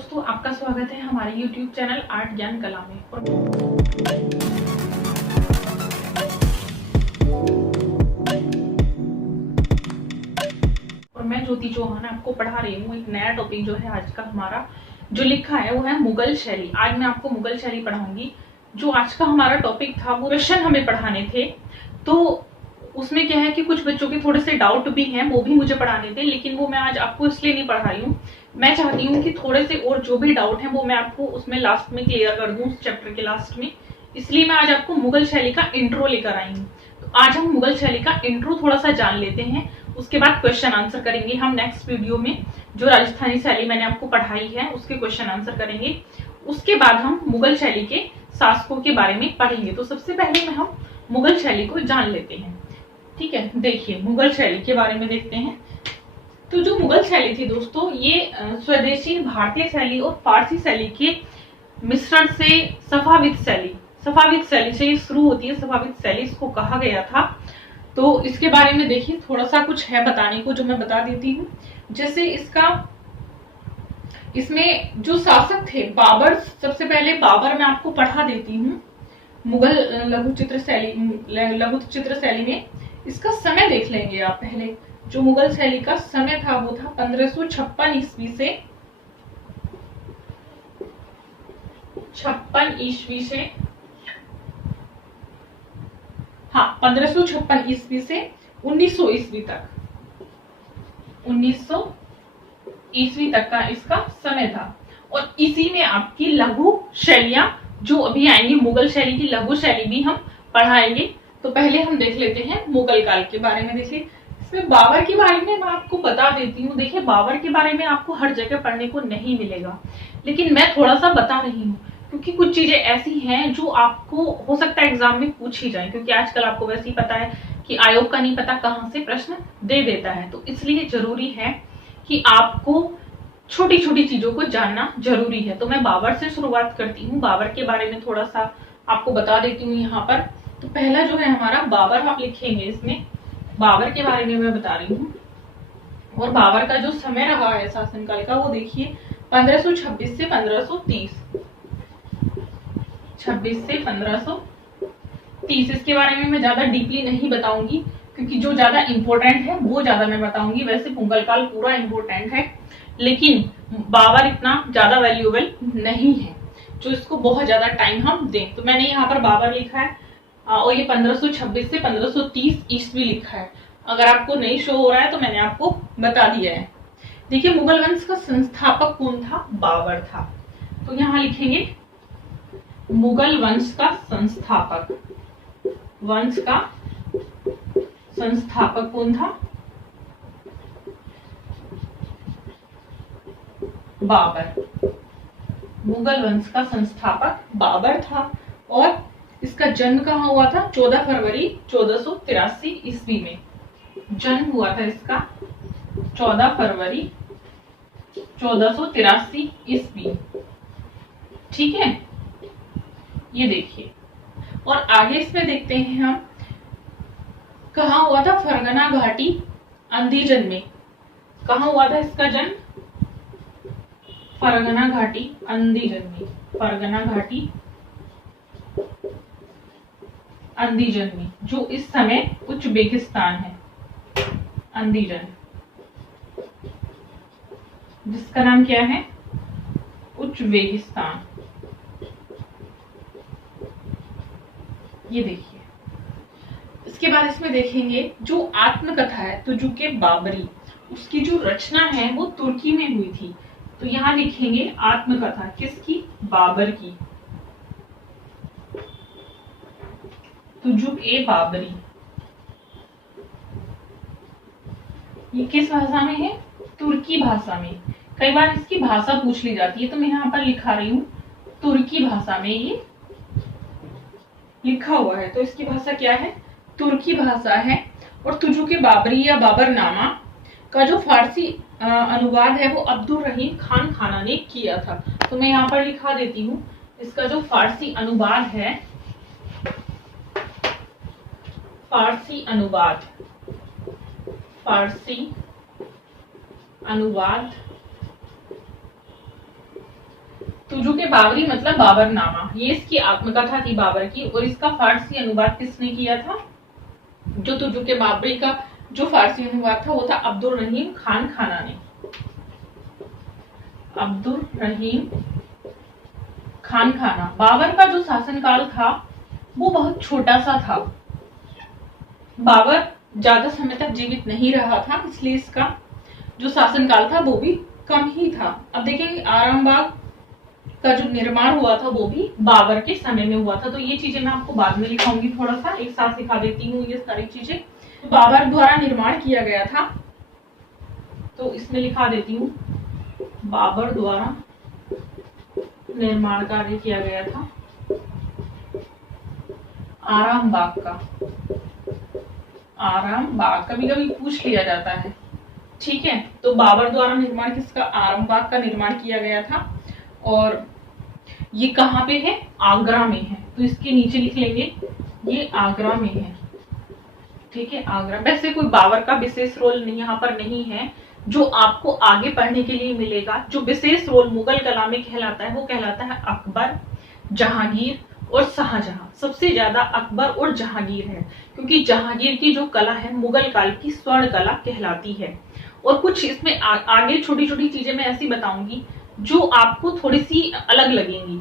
दोस्तों, आपका स्वागत है हमारे YouTube चैनल आर्ट ज्ञान कला में। और मैं ज्योति चौहान आपको पढ़ा रही हूँ। एक नया टॉपिक जो है आज का हमारा जो लिखा है वो है मुगल शैली। आज मैं आपको मुगल शैली पढ़ाऊंगी। जो आज का हमारा टॉपिक था वो क्वेश्चन हमें पढ़ाने थे, तो उसमें क्या है कि कुछ बच्चों के थोड़े से डाउट भी हैं, वो भी मुझे पढ़ाने थे, लेकिन वो मैं आज आपको इसलिए नहीं पढ़ा रही हूँ। मैं चाहती हूँ कि थोड़े से और जो भी डाउट हैं वो मैं आपको उसमें लास्ट में क्लियर कर दूं, उस चैप्टर के लास्ट में। इसलिए मैं आज आपको मुगल शैली का इंट्रो लेकर आई हूँ। तो आज हम मुगल शैली का इंट्रो थोड़ा सा जान लेते हैं, उसके बाद क्वेश्चन आंसर करेंगे। हम नेक्स्ट वीडियो में जो राजस्थानी शैली मैंने आपको पढ़ाई है उसके क्वेश्चन आंसर करेंगे। उसके बाद हम मुगल शैली के शासकों के बारे में पढ़ेंगे। तो सबसे पहले में हम मुगल शैली को जान लेते हैं। ठीक है, देखिए मुगल शैली के बारे में देखते हैं। तो जो मुगल शैली थी दोस्तों, ये स्वदेशी भारतीय शैली और फारसी शैली के मिश्रण से सफाविद शैली से शुरू होती है। सफाविद शैली इसको कहा गया था। तो इसके बारे में देखिए, थोड़ा सा कुछ है बताने को जो मैं बता देती हूँ। जैसे इसमें जो शासक थे बाबर, सबसे पहले बाबर मैं आपको पढ़ा देती हूँ। मुगल लघु चित्र शैली में इसका समय देख लेंगे आप। पहले जो मुगल शैली का समय था वो था 1556 ईस्वी से 1556 ईस्वी से 1900 ईस्वी तक 1900 ईस्वी तक का इसका समय था। और इसी में आपकी लघु शैलियां जो अभी आएंगी, मुगल शैली की लघु शैली भी हम पढ़ाएंगे। तो पहले हम देख लेते हैं मुगल काल के बारे में। देखिए इसमें बाबर के बारे में मैं आपको बता देती हूँ। देखिए बाबर के बारे में आपको हर जगह पढ़ने को नहीं मिलेगा, लेकिन मैं थोड़ा सा बता रही हूँ क्योंकि कुछ चीजें ऐसी हैं जो आपको हो सकता है एग्जाम में पूछी जाए। क्योंकि आजकल आपको वैसे ही पता है कि आयोग का नहीं पता कहाँ से प्रश्न दे देता है, तो इसलिए जरूरी है कि आपको छोटी छोटी चीजों को जानना जरूरी है। तो मैं बाबर से शुरुआत करती हूँ। बाबर के बारे में थोड़ा सा आपको बता देती हूँ यहाँ पर। तो पहला जो है हमारा बाबर, आप लिखेंगे इसमें बाबर के बारे में मैं बता रही हूँ। और बाबर का जो समय रहा है शासनकाल का, वो देखिए 1526 से 1530। 26 से 1530। इसके बारे में मैं ज्यादा डीपली नहीं बताऊंगी क्योंकि जो ज्यादा इंपॉर्टेंट है वो ज्यादा मैं बताऊंगी। वैसे मुगल काल पूरा इंपॉर्टेंट है, लेकिन बाबर इतना ज्यादा वैल्यूएबल नहीं है जो इसको बहुत ज्यादा टाइम हम दें। तो मैंने यहाँ पर बाबर लिखा है और ये 1526 से 1530 ईस्वी लिखा है। अगर आपको नहीं शो हो रहा है तो मैंने आपको बता दिया है। देखिए मुगल वंश का संस्थापक कौन था? बाबर था। तो यहाँ लिखेंगे मुगल वंश का संस्थापक कौन था? बाबर। मुगल वंश का संस्थापक बाबर था। और इसका जन्म कहाँ हुआ था? 14 फरवरी 1483 ईस्वी में जन्म हुआ था इसका। 14 फरवरी 1483 ईस्वी। ठीक है, ये देखिए। और आगे इसमें देखते हैं हम कहाँ हुआ था? फरगना घाटी अंदीजन में। कहाँ हुआ था इसका जन्म? फरगना घाटी अंदीजन में। फरगना घाटी अंदीजन में, जो इस समय उज्बेकिस्तान है। अंदीजन, जिसका नाम क्या है? उज्बेकिस्तान। ये देखिए। इसके बाद इसमें देखेंगे जो आत्मकथा है तुजुक बाबरी, उसकी जो रचना है वो तुर्की में हुई थी। तो यहाँ लिखेंगे आत्मकथा किसकी? बाबर की। तुजुक बाबरी। ये किस भाषा में है? तुर्की भाषा में। कई बार इसकी भाषा पूछ ली जाती है, तो मैं यहाँ पर लिखा रही हूँ तुर्की भाषा में ये लिखा हुआ है। तो इसकी भाषा क्या है? तुर्की भाषा है। और तुजुक बाबरी या बाबरनामा का जो फारसी अनुवाद है वो अब्दुल रहीम खान खाना ने किया था। तो मैं यहाँ पर लिखा देती हूँ इसका जो फारसी अनुवाद है, फारसी अनुवाद के बाबरी मतलब बाबरनामा, ये इसकी आत्मकथा थी बाबर की, और इसका फारसी अनुवाद किसने किया था? जो तुझु के बाबरी का जो फारसी अनुवाद था वो था अब्दुल रहीम खान खाना ने। अब्दुल रहीम खान खाना। बाबर का जो शासनकाल था वो बहुत छोटा सा था। बाबर ज्यादा समय तक जीवित नहीं रहा था, इसलिए इसका जो शासनकाल था वो भी कम ही था। अब देखेंगे आरामबाग का जो निर्माण हुआ था वो भी बाबर के समय में हुआ था। तो ये चीजें मैं आपको बाद में लिखाऊंगी, थोड़ा सा एक साथ सिखा देती हूँ ये सारी चीजें। बाबर द्वारा निर्माण किया गया था, तो इसमें लिखा देती हूँ बाबर द्वारा निर्माण कार्य किया गया था आरामबाग का। आरामबाग कभी कभी पूछ लिया जाता है, ठीक है। तो बाबर द्वारा निर्माण किसका? आरामबाग का निर्माण किया गया था, और ये कहाँ पे है? आगरा में है। तो इसके नीचे लिख लेंगे ये आगरा में है, ठीक है, आगरा। वैसे कोई बाबर का विशेष रोल नहीं यहाँ पर नहीं है, जो आपको आगे पढ़ने के लिए मिलेगा। जो विशेष रोल मुगल कला में कहलाता है वो कहलाता है अकबर, जहांगीर और शाहजहां। सबसे ज्यादा अकबर और जहांगीर है, क्योंकि जहांगीर की जो कला है मुगल काल की स्वर्ण कला कहलाती है। और कुछ इसमें आगे छोटी छोटी चीजें मैं ऐसी बताऊंगी जो आपको थोड़ी सी अलग लगेंगी,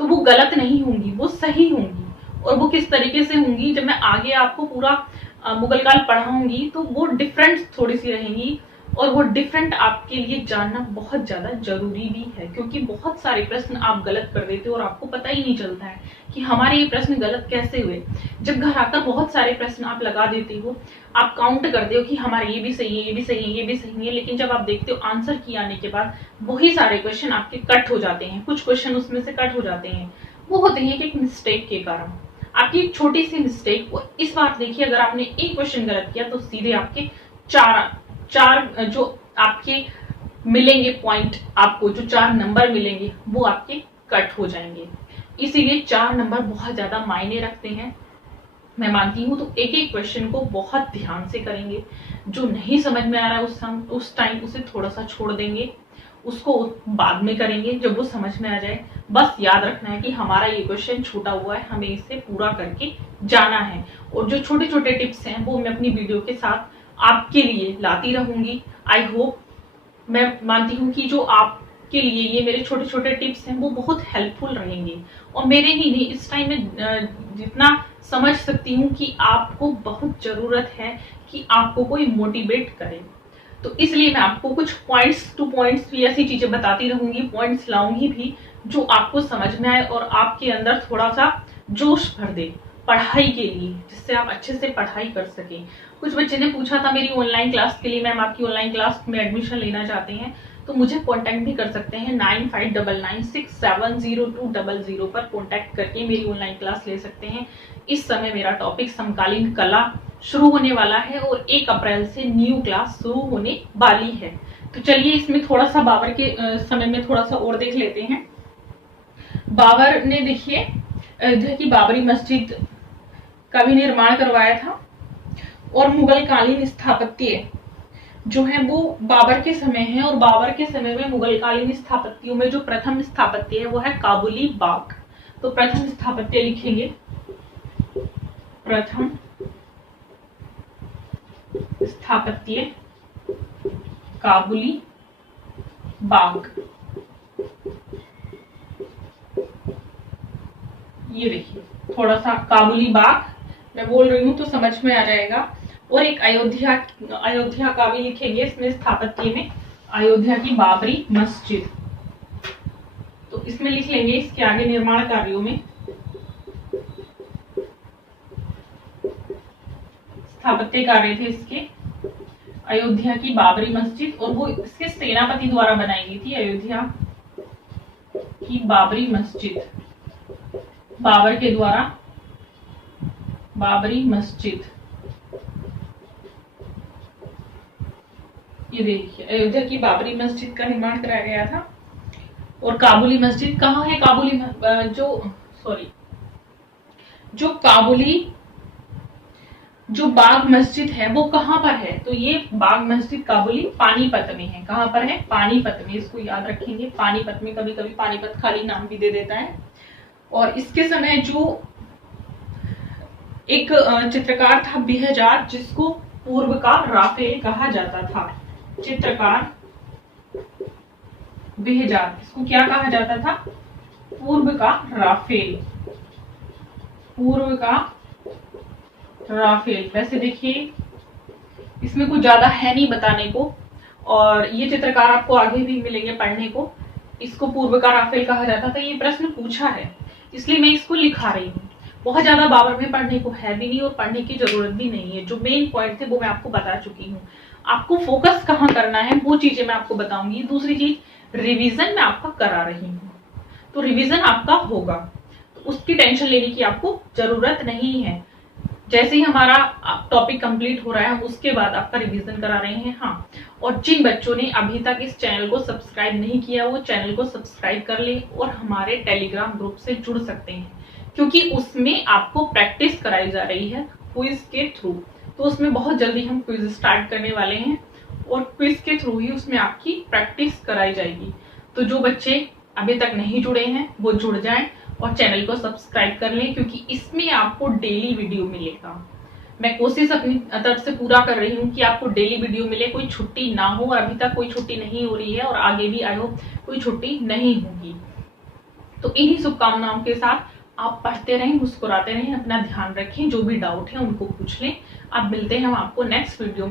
तो वो गलत नहीं होंगी, वो सही होंगी। और वो किस तरीके से होंगी, जब मैं आगे आपको पूरा मुगल काल पढ़ाऊंगी तो वो डिफरेंट थोड़ी सी रहेंगी, और वो डिफरेंट आपके लिए जानना बहुत ज्यादा जरूरी भी है, क्योंकि बहुत सारे प्रश्न आप गलत कर देते हो और आपको पता ही नहीं चलता है कि हमारे ये प्रश्न गलत कैसे हुए। जब घर आकर बहुत सारे प्रश्न आप लगा देते हो, आप काउंट करते हो कि हमारे ये भी सही है, ये भी सही है, ये भी सही है, लेकिन जब आप देखते हो आंसर की आने के बाद वही सारे क्वेश्चन आपके कट हो जाते हैं। कुछ क्वेश्चन उसमें से कट हो जाते हैं, वो होते हैं कि एक मिस्टेक के कारण। आपकी एक छोटी सी मिस्टेक, इस बार देखिए, अगर आपने एक क्वेश्चन गलत किया तो सीधे आपके चार जो आपके मिलेंगे पॉइंट, आपको जो 4 नंबर मिलेंगे वो आपके कट हो जाएंगे। इसीलिए 4 नंबर बहुत ज्यादा मायने रखते हैं, मैं मानती हूँ। तो एक एक क्वेश्चन को बहुत ध्यान से करेंगे। जो नहीं समझ में आ रहा है उस टाइम उसे थोड़ा सा छोड़ देंगे, उसको बाद में करेंगे जब वो समझ में आ जाए। बस याद रखना है कि हमारा ये क्वेश्चन छूटा हुआ है, हमें इसे पूरा करके जाना है। और जो छोटे छोटे टिप्स हैं वो मैं अपनी वीडियो के साथ आपके लिए लाती रहूंगी। आई होप, मैं मानती हूँ कि जो आपके लिए ये मेरे छोटे छोटे टिप्स हैं वो बहुत हेल्पफुल रहेंगे। और मेरे ही नहीं, इस टाइम में जितना समझ सकती हूँ कि आपको बहुत जरूरत है कि आपको कोई मोटिवेट करे, तो इसलिए मैं आपको कुछ पॉइंट्स टू पॉइंट्स भी ऐसी चीजें बताती रहूंगी, पॉइंट्स लाऊंगी भी जो आपको समझ में आए और आपके अंदर थोड़ा सा जोश भर दे पढ़ाई के लिए, जिससे आप अच्छे से पढ़ाई कर सकें। कुछ बच्चे ने पूछा था मेरी ऑनलाइन क्लास के लिए, मैम आपकी ऑनलाइन क्लास में एडमिशन लेना चाहते हैं तो मुझे कांटेक्ट भी कर सकते हैं। 9599670200 पर कांटेक्ट करके मेरी ऑनलाइन क्लास ले सकते हैं। इस समय मेरा टॉपिक समकालीन कला शुरू होने वाला है और 1 अप्रैल से न्यू क्लास शुरू होने वाली है। तो चलिए इसमें थोड़ा सा बाबर के समय में थोड़ा सा और देख लेते हैं। बाबर ने देखिए अयोध्या की बाबरी मस्जिद का भी निर्माण करवाया था, और मुगल कालीन स्थापत्य जो है वो बाबर के समय है। और बाबर के समय में मुगल कालीन स्थापत्यों में जो प्रथम स्थापत्य है वो है काबुली बाग। तो प्रथम स्थापत्य लिखेंगे, प्रथम स्थापत्य काबुली बाग। ये देखिए थोड़ा सा काबुली बाग मैं बोल रही हूँ तो समझ में आ जाएगा। और एक अयोध्या का भी लिखेंगे इसमें स्थापत्य में, अयोध्या की बाबरी मस्जिद। तो इसमें लिख लेंगे इसके आगे निर्माण कार्यों में स्थापत्य कार्य थे इसके, अयोध्या की बाबरी मस्जिद, और वो इसके सेनापति द्वारा बनाई गई थी। अयोध्या की बाबरी मस्जिद बाबर के द्वारा बाबरी मस्जिद। ये देखिए अयोध्या की बाबरी मस्जिद का निर्माण कराया गया था। और काबुली मस्जिद कहाँ है? जो काबुली जो बाग मस्जिद है वो कहाँ पर है? तो ये बाग मस्जिद काबुली पानीपत में है। कहाँ पर है? पानीपत में। इसको याद रखेंगे, पानीपत में। कभी कभी पानीपत खाली नाम भी दे देता है। और इसके समय जो एक चित्रकार था बेहजार, जिसको पूर्व का राफेल कहा जाता था। चित्रकार बेहजार, इसको क्या कहा जाता था? पूर्व का राफेल। पूर्व का राफेल। वैसे देखिए इसमें कुछ ज्यादा है नहीं बताने को, और ये चित्रकार आपको आगे भी मिलेंगे पढ़ने को। इसको पूर्व का राफेल कहा जाता था। ये प्रश्न पूछा है, इसलिए मैं इसको लिखा रही हूँ। बहुत ज्यादा बाबर में पढ़ने को है भी नहीं, और पढ़ने की जरूरत भी नहीं है। जो मेन पॉइंट थे वो मैं आपको बता चुकी हूँ। आपको फोकस कहाँ करना है वो चीजें मैं आपको बताऊंगी। दूसरी चीज, रिवीजन मैं आपका करा रही हूँ, तो रिवीजन आपका होगा, तो उसकी टेंशन लेने की आपको जरूरत नहीं है। जैसे ही हमारा टॉपिक कंप्लीट हो रहा है, हम उसके बाद आपका रिवीजन करा रहे हैं। हाँ, और जिन बच्चों ने अभी तक इस चैनल को सब्सक्राइब नहीं किया, वो चैनल को सब्सक्राइब कर ले और हमारे टेलीग्राम ग्रुप से जुड़ सकते हैं, क्योंकि उसमें आपको प्रैक्टिस कराई जा रही है क्विज के थ्रू। तो उसमें बहुत जल्दी हम क्विज स्टार्ट करने वाले हैं, और क्विज के थ्रू ही उसमें आपकी प्रैक्टिस कराई जाएगी। तो जो बच्चे अभी तक नहीं जुड़े हैं वो जुड़ जाएं और चैनल को सब्सक्राइब कर लें, क्योंकि इसमें आपको डेली वीडियो मिलेगा। मैं कोशिश अपनी तरफ से पूरा कर रही हूँ कि आपको डेली वीडियो मिले, कोई छुट्टी ना हो। और अभी तक कोई छुट्टी नहीं हो रही है, और आगे भी आई होप कोई छुट्टी नहीं होगी। तो इन्हीं शुभकामनाओं के साथ आप पढ़ते रहें, मुस्कुराते रहें, अपना ध्यान रखें। जो भी डाउट है उनको पूछ लें। अब मिलते हैं हम आपको नेक्स्ट वीडियो में।